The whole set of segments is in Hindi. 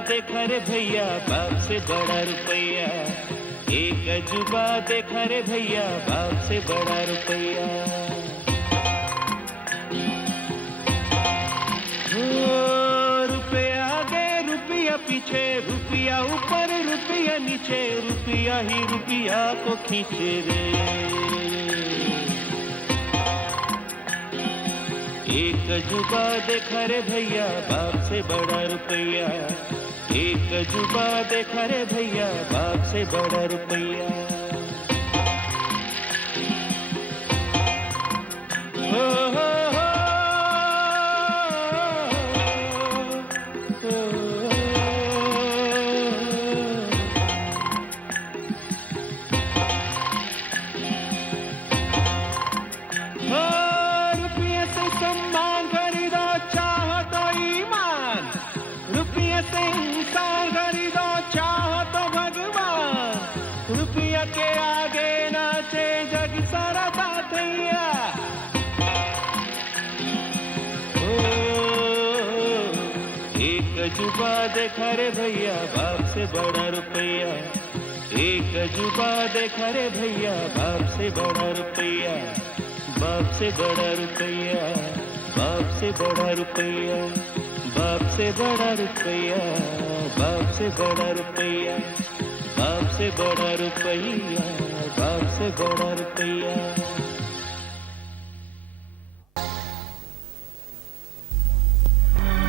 देखा रे भैया बाप से बड़ा रुपया, एक अजूबा देखा रे भैया बाप से बड़ा रुपया। रुपया आगे रुपया पीछे, रुपया ऊपर रुपया नीचे, रुपया ही रुपया को खींचे रे। एक अजूबा देखा रे भैया बाप से बड़ा रुपया, एक अजूबा देखा रे भैया बाप से बड़ा रुपया। हो हो हो, रुपये से सम्मान खरीदो चाहो तो ईमान, रुपये से इंसान खरीदो चाहो तो भगवान, रुपया के आगे नाचे जग सारा बातैया। एक अजूबा देखा रे भैया बाप से बड़ा रुपया, एक अजूबा देखा रे भैया बाप से बड़ा रुपया, बाप से बड़ा रुपया, बाप से बड़ा रुपया, बाप से बड़ा रुपया, बाप से बड़ा रुपया, बाप से बड़ा रुपया, बाप से बड़ा रुपया।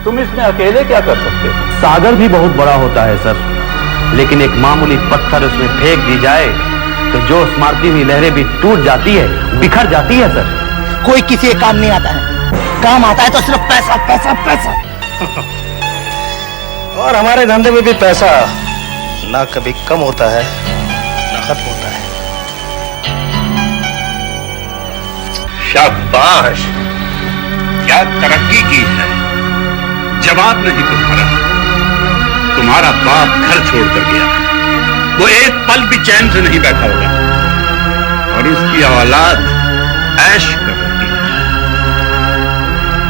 तुम इसमें अकेले क्या कर सकते हो? सागर भी बहुत बड़ा होता है सर, लेकिन एक मामूली पत्थर उसमें फेंक दी जाए तो जोश मारती हुई लहरें भी टूट जाती है, बिखर जाती है सर। कोई किसी के काम नहीं आता है, काम आता है तो सिर्फ पैसा पैसा पैसा। और हमारे धंधे में भी पैसा ना कभी कम होता है ना खत्म होता है। शाबाश, क्या तरक्की की है। जवाब नहीं तुम्हारा, तुम्हारा बाप घर छोड़कर गया, वो एक पल भी चैन से नहीं बैठा होगा, और उसकी औलाद ऐश कर रही है।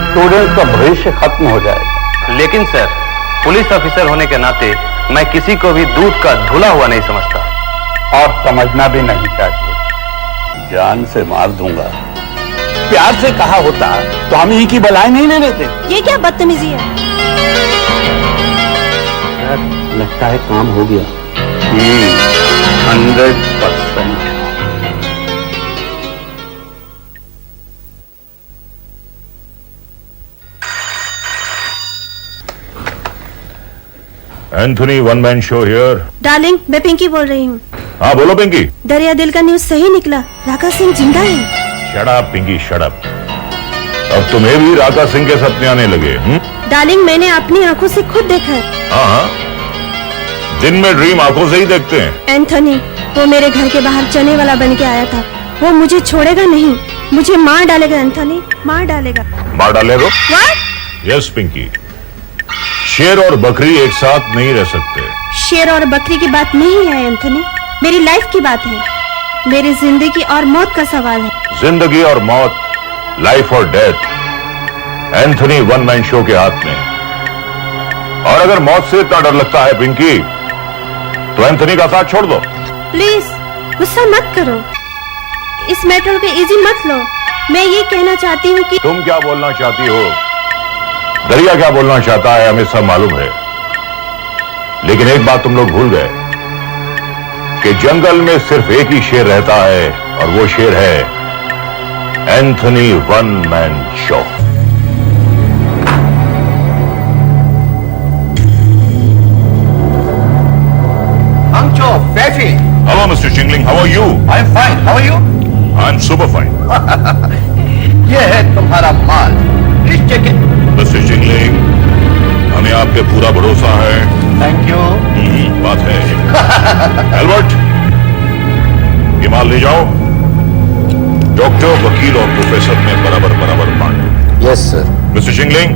स्टूडेंट्स का भविष्य खत्म हो जाएगा। लेकिन सर, पुलिस ऑफिसर होने के नाते मैं किसी को भी दूध का धुला हुआ नहीं समझता, और समझना भी नहीं चाहिए। जान से मार दूंगा। प्यार से कहा होता तो हम ही की बलाई नहीं ले लेते। ये क्या बदतमीजी है? लगता है काम हो गया। 100%। Anthony one man show here. Darling, मैं पिंकी बोल रही हूँ। हाँ बोलो पिंकी। दरिया दिल का न्यूज सही निकला, राका सिंह जिंदा है। Shut up Pinky, shut up. अब तुम्हें भी राका सिंह के सपने आने लगे? डार्लिंग, मैंने अपनी आंखों से खुद देखा है। हाँ हाँ, दिन में ड्रीम आंखों से ही देखते हैं। एंथनी, वो मेरे घर के बाहर चने वाला बन के आया था। वो मुझे छोड़ेगा नहीं, मुझे मार डालेगा। एंथनी मार डालेगा। मार डालेगा? What? यस पिंकी, शेर और बकरी एक साथ नहीं रह सकते। शेर और बकरी की बात नहीं है एंथनी, मेरी लाइफ की बात है। मेरी जिंदगी और मौत का सवाल है। जिंदगी और मौत, लाइफ और death, Anthony one man show के हाथ में। और अगर मौत से इतना डर लगता है पिंकी, तो एंथनी का साथ छोड़ दो। प्लीज गुस्सा मत करो, इस मैटर को इजी मत लो। मैं ये कहना चाहती हूँ कि तुम क्या बोलना चाहती हो, दरिया क्या बोलना चाहता है, हमें सब मालूम है। लेकिन एक बात तुम लोग भूल गए कि जंगल में सिर्फ एक ही शेर रहता है, और वो शेर है Anthony one man show. Hangcho, Befi. Hello, Mr. Chingling. How are you? I'm fine. How are you? I'm super fine. ये है तुम्हारा माल। Please check it. Mr. Chingling, हमें आप पे पूरा भरोसा है। Thank you. बात है। एल्बर्ट, ये माल ले जाओ। डॉक्टर, वकील और प्रोफेसर में बराबर बराबर बांटो। Yes, sir. मिस्टर चिंगलिंग,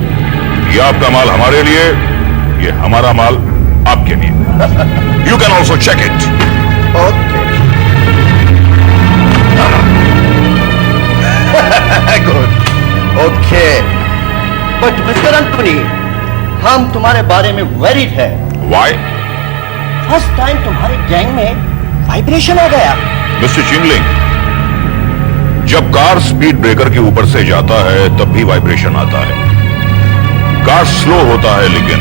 ये आपका माल हमारे लिए, ये हमारा माल आपके लिए। You can also check it. Okay. Good. Okay. But Mr. Anthony, हम तुम्हारे बारे में वरीड है वाई? फर्स्ट टाइम तुम्हारे गैंग में वाइब्रेशन हो गया। मिस्टर चिंगलिंग, जब कार स्पीड ब्रेकर के ऊपर से जाता है तब भी वाइब्रेशन आता है। कार स्लो होता है लेकिन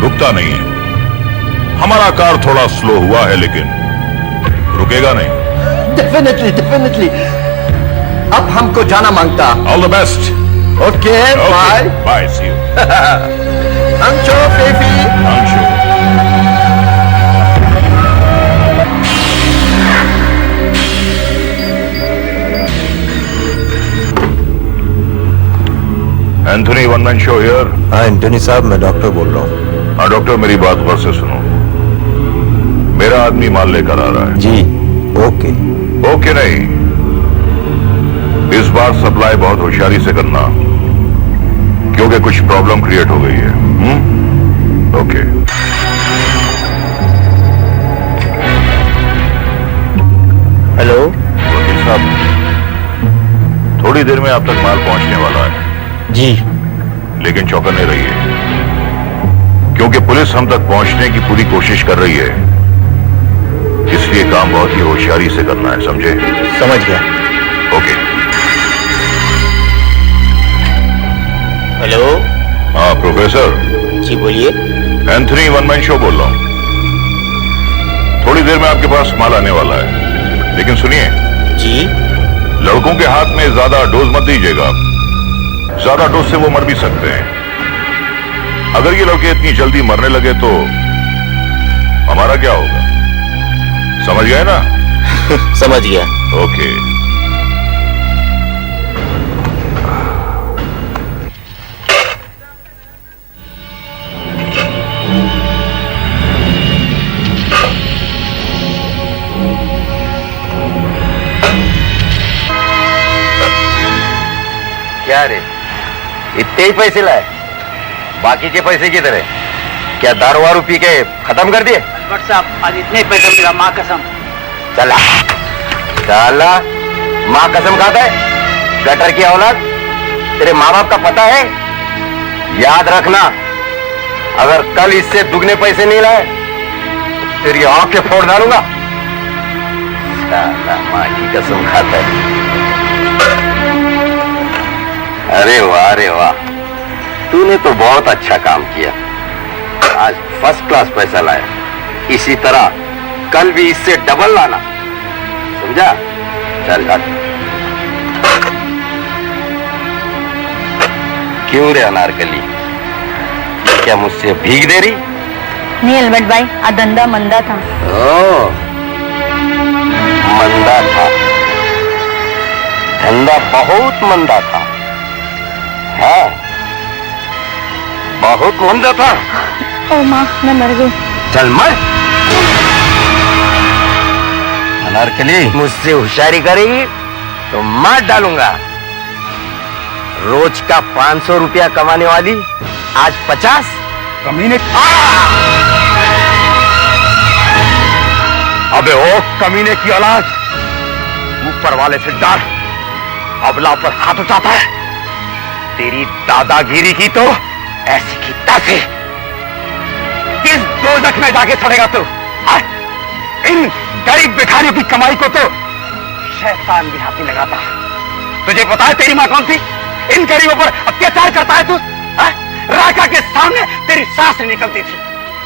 रुकता नहीं है। हमारा कार थोड़ा स्लो हुआ है लेकिन रुकेगा नहीं। Definitely definitely. अब हमको जाना मांगता। All the best. Okay bye bye, see you. Ansho baby. Ansho. Anthony one man show here. हाँ एंटनी साहब, मैं डॉक्टर बोल रहा हूँ। हाँ डॉक्टर, मेरी बात गौर से सुनो। मेरा आदमी माल लेकर आ रहा है। जी ओके। ओके नहीं, इस बार सप्लाई बहुत होशियारी से करना, क्योंकि कुछ प्रॉब्लम क्रिएट हो गई है। ओके। हेलो वकील साहब, थोड़ी देर में आप तक माल पहुंचने वाला है। जी। लेकिन चौकन्ने रहिए, क्योंकि पुलिस हम तक पहुंचने की पूरी कोशिश कर रही है। इसलिए काम बहुत ही होशियारी से करना है, समझे? समझ गया। ओके। हेलो। हाँ प्रोफेसर। जी बोलिए। एंथनी वन मैन शो बोल रहा हूं। थोड़ी देर में आपके पास माल आने वाला है, लेकिन सुनिए। जी। लड़कों के हाथ में ज्यादा डोज मत दीजिएगा। ज्यादा डोज से वो मर भी सकते हैं। अगर ये लड़के इतनी जल्दी मरने लगे तो हमारा क्या होगा? समझ गए ना? समझ गया। ओके। क्या रे, इतने ही पैसे लाए? बाकी के पैसे किधर है? क्या दारू वारू पी के खत्म कर दिए? साहब आज इतने पैसे मिला, माँ कसम। चला चला, माँ कसम खाता है? गटर की औलाद, तेरे माँ बाप का पता है? याद रखना, अगर कल इससे दुगने पैसे नहीं लाए तो तेरी आंखें फोड़ डालूंगा। साला माँ की कसम खाता है। अरे वाह, तूने तो बहुत अच्छा काम किया। आज फर्स्ट क्लास पैसा लाया। इसी तरह कल भी इससे डबल लाना, समझा? चल हट। क्यों रे अनारकली, क्या मुझसे भीख दे रही? नहीं अल्बर्ट भाई, आ धंधा मंदा था। ओ, मंदा था? धंधा बहुत मंदा था। हाँ, बहुत मंदा था। ओ माँ, मैं मर गई। चल मर। अनारकली, मुझसे होशियारी करेगी तो मार डालूंगा। रोज का 500 रुपया कमाने वाली आज 50। कमीने। अबे ओ कमीने की औलाद, ऊपर वाले से डर, अबला पर हाथ उठाता है। तेरी दादागिरी की तो ऐसी की तैसी। किस दोजख में जाके सड़ेगा तू? इन गरीब भिखारियों की कमाई को तो शैतान भी हाथ नहीं लगाता। तुझे पता है तेरी माँ कौन थी? इन गरीबों पर अत्याचार करता है तू। राका के सामने तेरी सांस निकलती थी,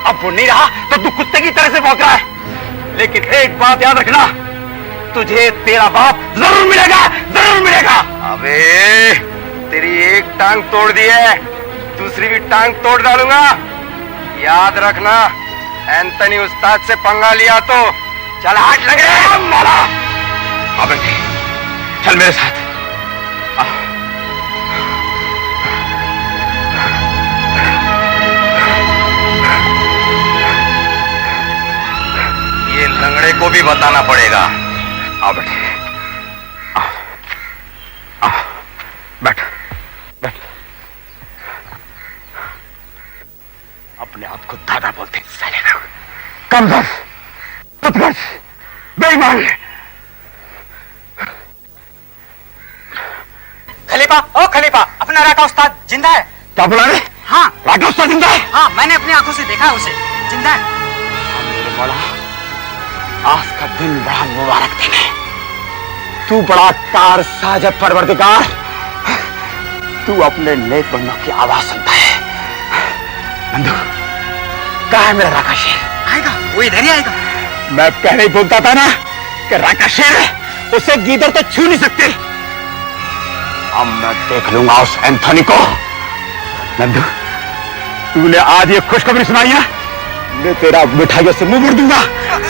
अब वो नहीं रहा तो तू कुत्ते की तरह से भौंक रहा है। लेकिन एक बात याद रखना, तुझे तेरा बाप जरूर मिलेगा, जरूर मिलेगा। अबे तेरी एक टांग तोड़ दी है, दूसरी भी टांग तोड़ डालूंगा। याद रखना, एंथनी उस्ताद से पंगा लिया तो चल हाथ लगे। अबे चल मेरे साथ। ये लंगड़े को भी बताना पड़ेगा। आ बेटे, बैठ बैठ। अपने आप को दादा बोलते साले लोग। कमजोर, उत्कर्ष, बेईमान। खलीफा, ओ खलीफा, अपना राका उस्ताद जिंदा है? क्या बुला रहे? हाँ राका उस्ताद जिंदा है? हाँ, मैंने अपनी आंखों से देखा उसे। जिंदा है? मेरे मौला, आज का दिन बड़ा मुबारक दिन है। तू बड़ा कार साजब परवरदिगार, तू अपने नेक बंदों की आवाज सुनता है। नंदू, कहाँ है मेरा राका शेर? आएगा, वो इधर ही आएगा। मैं पहले ही बोलता था ना कि राका शेर है, उसे गीदड़ तो छू नहीं सकते। अब मैं देख लूंगा उस एंथोनी को। नंदू, तूने आज ये खुशखबरी सुनाई है, मैं तेरा मिठाइयों से मुंह मोड़ दूंगा,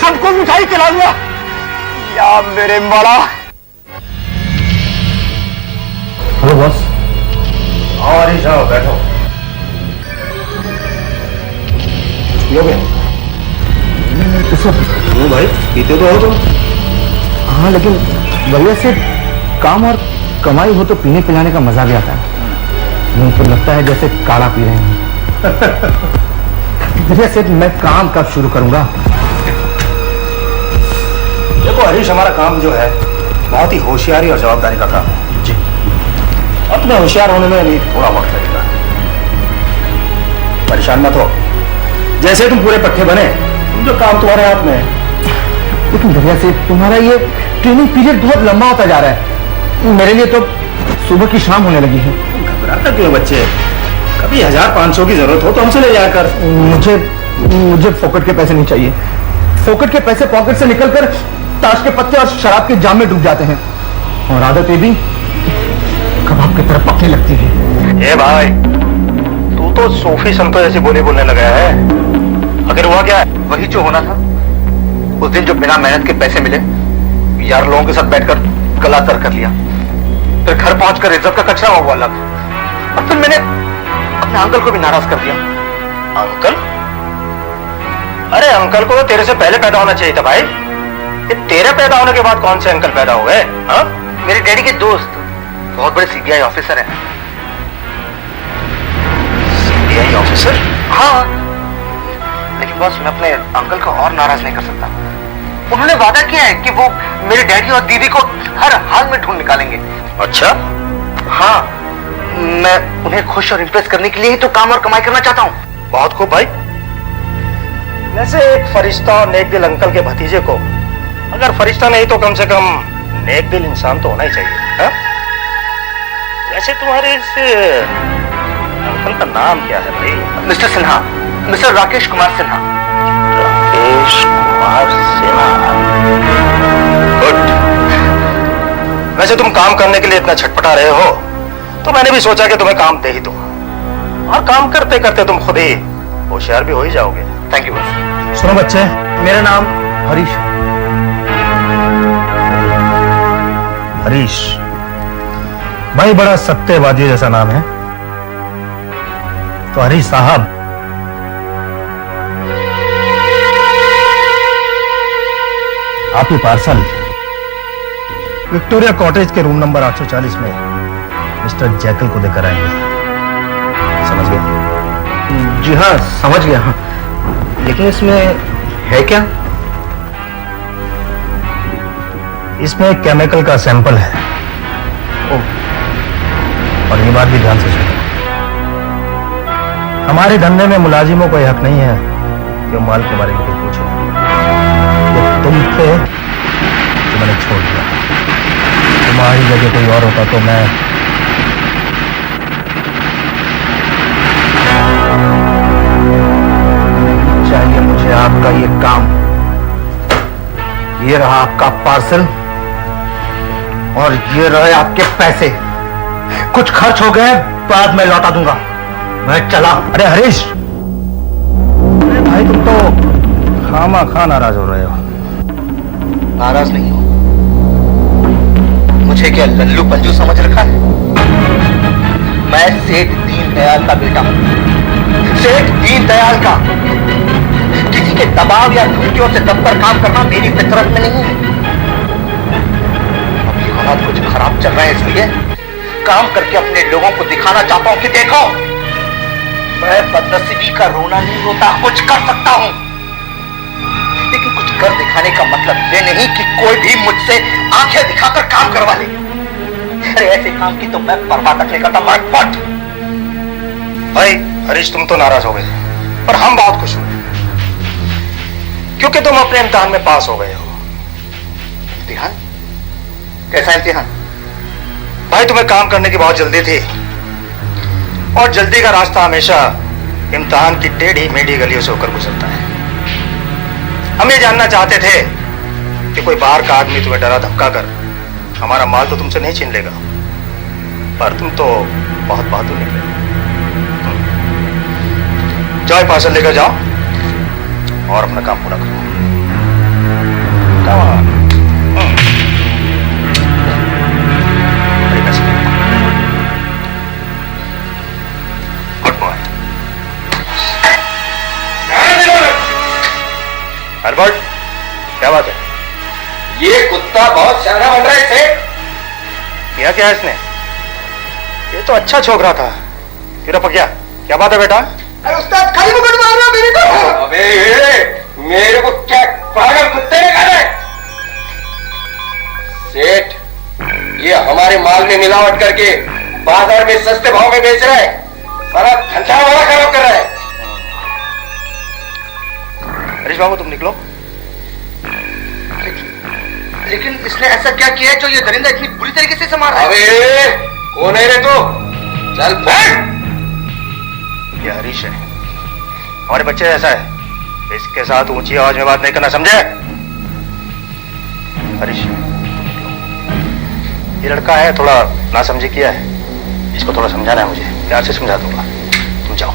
सबको मिठाई खिलाऊंगा। या मेरे मौला। Hello boss. और ही जाओ, बैठो। पियोगे? क्यों भाई, पीते तो हो तुम? हाँ, लेकिन बढ़िया से काम और कमाई हो तो पीने पिलाने का मजा भी आता है। मुझे तो लगता है जैसे काढ़ा पी रहे हैं। बढ़िया से मैं काम कब शुरू करूंगा? देखो हरीश, हमारा काम जो है बहुत ही होशियारी और जवाबदारी का काम है जी। अपने होशियार होने में नहीं थोड़ा वक्त लगेगा। परेशान मत हो, जैसे तुम पूरे पट्टे बने, तुम जो काम तुम्हारे हाथ में है। लेकिन बढ़िया से तुम्हारा ये ट्रेनिंग पीरियड बहुत लंबा होता जा रहा है। मेरे लिए तो सुबह की शाम होने लगी है। घबराता क्यों बच्चे? कभी 1500 की जरूरत हो तो हमसे ले जाकर। मुझे फोकट के पैसे नहीं चाहिए। फोकट के पैसे पॉकेट से निकलकर ताश के पत्ते और शराब के जाम में डूब जाते हैं, और आदत ये भी कबाब की तरफ पकने लगती है। ए भाई, तू तो सूफी संतों जैसी बोली बोलने लगा है। अगर हुआ क्या है? वही जो होना था उस दिन, जो बिना मेहनत के पैसे मिले, यार लोगों के साथ बैठकर गला तर कर लिया, फिर घर पहुंचकर इज्जत का कचरा हुआ अलग, और फिर मैंने अपने अंकल को भी नाराज कर दिया। अंकल? अरे अंकल को तो तेरे से पहले पैदा होना चाहिए था भाई। ये तेरे पैदा होने के बाद कौन से अंकल पैदा हो गए? मेरे डैडी के दोस्त बहुत बड़े सीबीआई ऑफिसर हैं। CBI officer? हाँ, लेकिन बॉस, मैं अपने अंकल को और नाराज नहीं कर सकता। उन्होंने वादा किया है कि वो मेरे डैडी और दीदी को हर हाल में ढूंढ निकालेंगे। अच्छा? हाँ, मैं उन्हें खुश और इंप्रेस करने के लिए ही तो काम और कमाई करना चाहता हूँ। बहुत खूब भाई। वैसे एक फरिश्ता और नेक दिल अंकल के भतीजे को, अगर फरिश्ता नहीं तो कम से कम नेक दिल इंसान तो होना ही चाहिए। हा? वैसे तुम्हारे इस अंकल का नाम क्या है भाई? Mister Sinha, mister Rakesh Kumar Sinha. Rakesh Kumar Sinha. Good. वैसे तुम काम करने के लिए इतना छटपटा रहे हो तो मैंने भी सोचा कि तुम्हें काम दे ही दूं, और काम करते करते तुम खुद ही होशियार भी हो ही जाओगे। Thank you boss. सुनो बच्चे, मेरा नाम हरीश है। हरीश भाई बड़ा सत्यवादी जैसा नाम है। तो हरीश साहब, आपकी पार्सल विक्टोरिया कॉटेज के रूम नंबर 840 में मिस्टर जैकल को देकर आएंगे। समझ गए? जी हाँ, समझ गया। हाँ, लेकिन इसमें है क्या? इसमें एक केमिकल का सैंपल है। और ये बात भी ध्यान से सुनो, हमारे धंधे में मुलाजिमों को यह हक नहीं है कि वो माल के बारे में कुछ पूछो। वो तुम थे तो मैंने छोड़ दिया। तुम्हारी जगह कोई और होता तो मैं चाहिए मुझे आपका ये काम। ये रहा आपका पार्सल और ये रहे आपके पैसे। कुछ खर्च हो गए, बाद में लौटा दूंगा। मैं चला। अरे हरीश, अरे भाई तुम तो खामा खा नाराज हो रहे हो। नाराज नहीं हो? मुझे क्या लल्लू पंजू समझ रखा है? मैं सेठ दीनदयाल का बेटा हूं। सेठ दीनदयाल का। किसी के दबाव या धमकियों से दबकर काम करना मेरी फितरत में नहीं है। अभी हालात कुछ खराब चल रहे हैं, इसलिए काम करके अपने लोगों को दिखाना चाहता हूं कि देखो, मैं बदनसीबी का रोना नहीं रोता, कुछ कर सकता हूं। लेकिन कुछ कर दिखाने का मतलब ये नहीं कि कोई भी मुझसे आंखें दिखाकर काम करवा ले। अरे ऐसे काम की तो मैं परवाह तक नहीं करता। भाई हरीश, तुम तो नाराज हो गए, पर हम बहुत खुश हुए। क्योंकि तुम अपने इम्तिहान में पास हो गए हो। इम्तिहान? कैसा इम्तिहान? भाई तुम्हें काम करने की बहुत जल्दी थी, और जल्दी का रास्ता हमेशा इम्तिहान की टेढ़ी मेढ़ी गलियों से होकर गुजरता है। हम ये जानना चाहते थे कि कोई बाहर का आदमी तुम्हें डरा धमका कर हमारा माल तो तुमसे नहीं छीन लेगा, पर तुम तो बहुत बहादुर निकले। जाओ पार्सल लेकर जाओ और अपना काम पूरा करो। Good boy. अल्बर्ट, क्या बात है? ये कुत्ता बहुत शाना बन रहा है सेठ। किया क्या इसने? ये तो अच्छा छोकरा था, फिर पकिया। क्या बात है बेटा? अरे उस्ताद खाली मुकट मार रहा मेरे को। अबे मेरे को क्या पागल कुत्ते ने कहा है? सेठ, ये हमारे माल में मिलावट करके बाजार में सस्ते भाव में बेच रहा है। सारा धंधा वाला खराब कर रहा है। हरीश बाबू, तुम निकलो। लेकिन इसने ऐसा क्या किया है जो ये दरिंदा इतनी बुरी तरीके से संभाल रहा है? अबे कौन है रे तू? चल बैठ। ये हरीश है, हमारे बच्चे ऐसा है, इसके साथ ऊंची आवाज में बात नहीं करना, समझे? हरीश, ये लड़का है, थोड़ा नासमझी किया है, इसको थोड़ा समझाना है मुझे। प्यार से समझा दूंगा, तुम जाओ।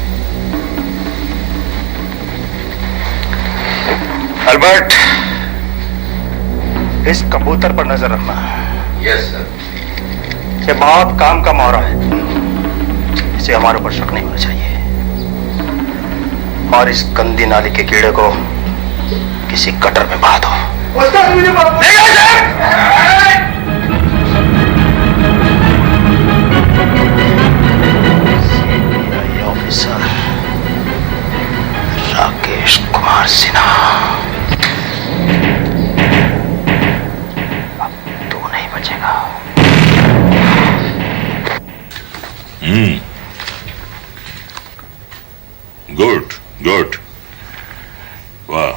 अल्बर्ट, इस कबूतर पर नजर रखना। Yes sir. ये बहुत काम का मोहरा है, इसे हमारे ऊपर शक नहीं होना चाहिए। और इस गंदी नाली के कीड़े को किसी गटर में बहा दो। CBI ऑफिसर राकेश कुमार सिन्हा, अब तू नहीं बचेगा। गुड गुड, वाह।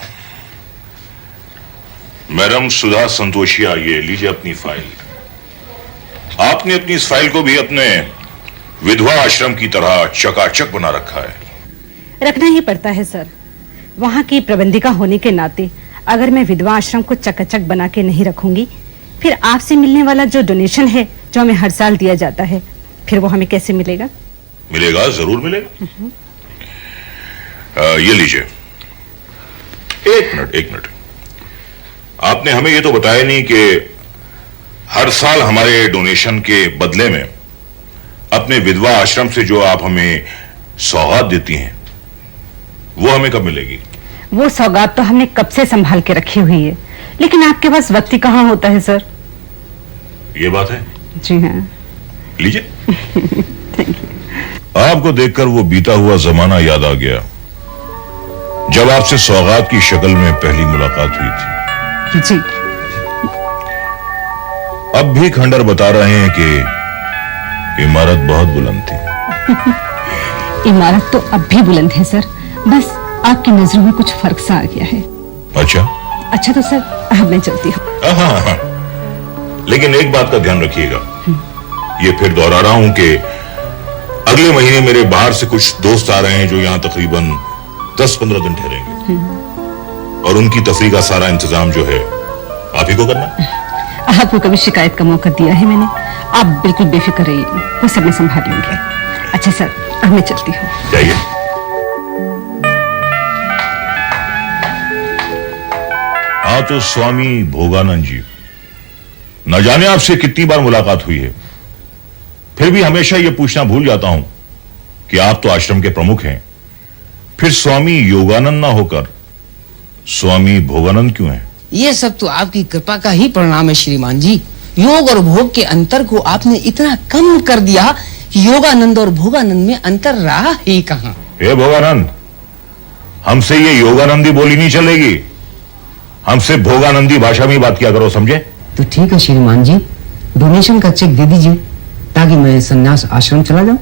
मैडम सुधा संतोषिया, ये लीजिए अपनी फाइल। आपने अपनी इस फाइल को भी अपने विधवा आश्रम की तरह चकाचक बना रखा है। रखना ही पड़ता है सर। वहाँ की प्रबंधिका होने के नाते अगर मैं विधवा आश्रम को चकाचक बना के नहीं रखूंगी, फिर आपसे मिलने वाला जो डोनेशन है, जो हमें हर साल दिया जाता है, फिर वो हमें कैसे मिलेगा? मिलेगा, जरूर मिलेगा। ये लीजिए। एक मिनट, आपने हमें ये तो बताया नहीं कि हर साल हमारे डोनेशन के बदले में अपने विधवा आश्रम से जो आप हमें सौगात देती हैं, वो हमें कब मिलेगी? वो सौगात तो हमने कब से संभाल के रखी हुई है, लेकिन आपके पास वक्त ही कहाँ होता है सर। ये बात है? जी हाँ। लीजिए। आपको देखकर वो बीता हुआ जमाना याद आ गया जब आपसे सौगात की शक्ल में पहली मुलाकात हुई थी। जी। अब भी खंडर बता रहे हैं कि इमारत बहुत बुलंद थी। इमारत तो अब भी बुलंद है सर, बस आपकी नजरों में कुछ फर्क सा आ गया है। अच्छा तो सर, अब मैं चलती हूँ। हाँ, लेकिन एक बात का ध्यान रखिएगा, ये फिर दोहरा रहा हूं कि अगले महीने मेरे बाहर से कुछ दोस्त आ रहे हैं जो यहाँ तकरीबन 10-15 दिन ठहरेंगे, और उनकी तफरीह का सारा इंतजाम जो है आप ही को करना। आपको कभी शिकायत का मौका दिया है मैंने? आप बिल्कुल बेफिक्र रहिए, वो सब मैं संभाल लूंगी। अच्छा सर, अब मैं चलती हूँ। जाइए। हाँ, तो स्वामी भोगानंद जी, न जाने आपसे कितनी बार मुलाकात हुई है, फिर भी हमेशा यह पूछना भूल जाता हूं कि आप तो आश्रम के प्रमुख हैं, फिर स्वामी योगानंद ना होकर स्वामी भोगानंद क्यों हैं? ये सब तो आपकी कृपा का ही परिणाम है श्रीमान जी। योग और भोग के अंतर को आपने इतना कम कर दिया कि योगानंद और भोगानंद में अंतर रहा ही कहां। हे भोगानंद, हमसे ये योगानंदी बोली नहीं चलेगी, हमसे भोगानंदी भाषा में बात किया करो, समझे? तो ठीक है श्रीमान जी, डोनेशन का चेक दे दीजिए ताकि मैं संन्यास आश्रम चला जाऊं।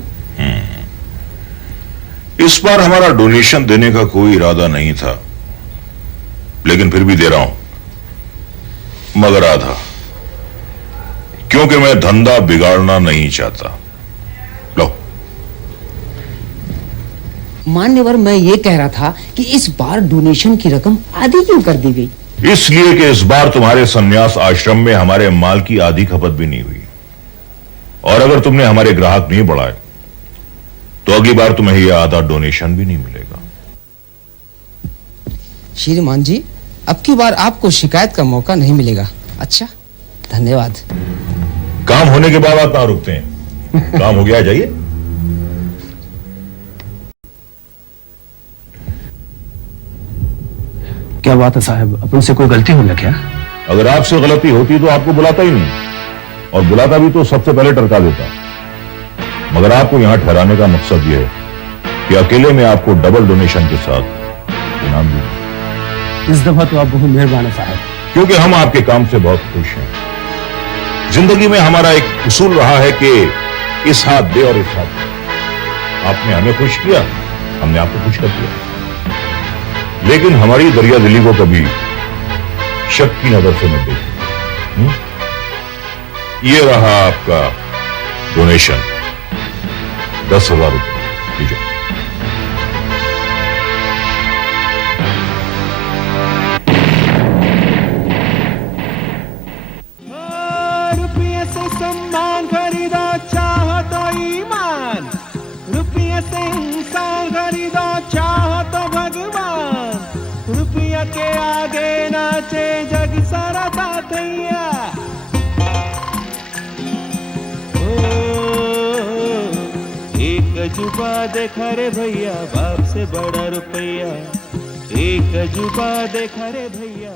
इस बार हमारा डोनेशन देने का कोई इरादा नहीं था, लेकिन फिर भी दे रहा हूं, मगर आधा, क्योंकि मैं धंधा बिगाड़ना नहीं चाहता। लो। मान्यवर, मैं ये कह रहा था कि इस बार डोनेशन की रकम आधी क्यों कर दी गई? इसलिए कि इस बार तुम्हारे संन्यास आश्रम में हमारे माल की आधी खपत भी नहीं हुई, और अगर तुमने हमारे ग्राहक नहीं बढ़ाए तो अगली बार तुम्हें यह आधा डोनेशन भी नहीं मिलेगा। श्रीमान जी, अब की बार आपको शिकायत का मौका नहीं मिलेगा। अच्छा, धन्यवाद। काम होने के बाद आप कहां रुकते हैं? काम हो गया, जाइए। क्या बात है साहब, अपन से कोई गलती हो गया क्या? अगर आपसे गलती होती तो आपको बुलाता ही नहीं, और बुलाता भी तो सबसे पहले टरका देता। मगर आपको यहां ठहराने का मकसद यह है कि अकेले में आपको डबल डोनेशन के साथ इनाम दूं। इस दफा तो आप बहुत मेहरबान है साहब, क्योंकि हम आपके काम से बहुत खुश हैं। जिंदगी में हमारा एक उसूल रहा है कि इस हाथ दे और इस हाथ दे। आपने हमें खुश किया, हमने आपको खुश कर दिया, लेकिन हमारी दरिया दिली को कभी शक की नजर से मत देखिए। ये रहा आपका डोनेशन, 10,000 रुपये लीजिए। रुपये से सम्मान खरीदो चाहो तो ईमान, रुपये से इंसान खरीदो चाहो तो भगवान, रुपया के आगे नाचे जग सारा तातैया। एक अजूबा देखा रे भैया, बाप से बड़ा रुपया, एक अजूबा देखा रे भैया।